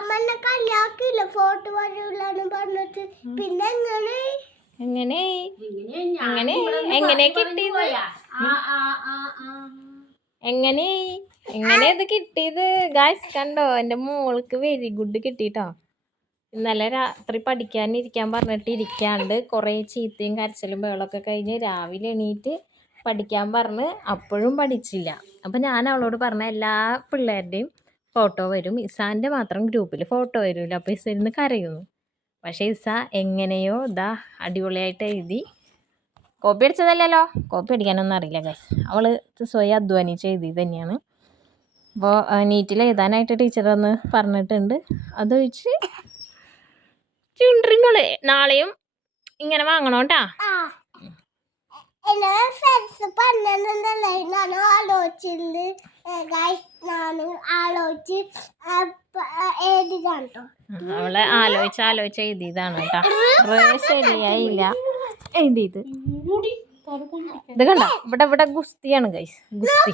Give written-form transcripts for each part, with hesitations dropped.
അമ്മനെ കളിയാക്കില്ല ഫോട്ടോ വരൂലെന്ന് പറഞ്ഞിട്ട്. പിന്നെ എങ്ങനെ കിട്ടിയത്? എങ്ങനെ ഇത് കിട്ടിയത് ഗായ്സ്? കണ്ടോ, എൻ്റെ മോൾക്ക് വെരി ഗുഡ് കിട്ടിട്ടോ. ഇന്നലെ രാത്രി പഠിക്കാനിരിക്കാൻ പറഞ്ഞിട്ട് ഇരിക്കാണ്ട് കുറേ ചീത്തയും കരച്ചിലും ബഹളമൊക്കെ കഴിഞ്ഞ് രാവിലെ എണീറ്റ് പഠിക്കാൻ പറഞ്ഞ് അപ്പോഴും പഠിച്ചില്ല. അപ്പം ഞാൻ അവളോട് പറഞ്ഞ എല്ലാ പിള്ളേരുടെയും ഫോട്ടോ വരും, ഇസാൻ്റെ മാത്രം ഗ്രൂപ്പിൽ ഫോട്ടോ വരില്ല. അപ്പോൾ ഇസ ഇരുന്ന് കരയുന്നു. പക്ഷേ ഇസ എങ്ങനെയോ അടിപൊളിയായിട്ട് എഴുതി. കോപ്പി അടിച്ചതല്ലല്ലോ, കോപ്പി അടിക്കാനൊന്നും അറിയില്ല ഗൈസ്. അവൾ സ്വയം അധ്വാനിച്ച് എഴുതി തന്നെയാണ്. അപ്പോൾ നീറ്റിൽ എഴുതാനായിട്ട് ടീച്ചർ ഒന്ന് പറഞ്ഞിട്ടുണ്ട്. അതൊഴിച്ച് ചുണ്ടറിമോളെ നാളെയും ഇങ്ങനെ വാങ്ങണോട്ടാ. അവളെ ആലോചിച്ച് എഴുതിയതാണ് കേട്ടോ. ശരിയായില്ല എഴുതിയത്. ഇത് കണ്ട, ഇവിടെ ഗുസ്തിയാണ് ഗൈസ്, ഗുസ്തി.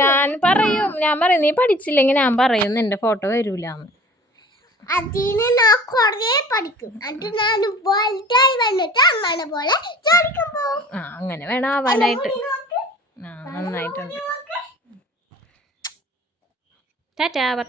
ഞാൻ പറയും നീ പഠിച്ചില്ലെങ്കിൽ ഞാൻ പറയും നിന്റെ ഫോട്ടോ വരൂലെന്ന്. അങ്ങനെ വേണം ആവാനായിട്ട്. നന്നായിട്ടുണ്ട്. ടാറ്റാ പറ.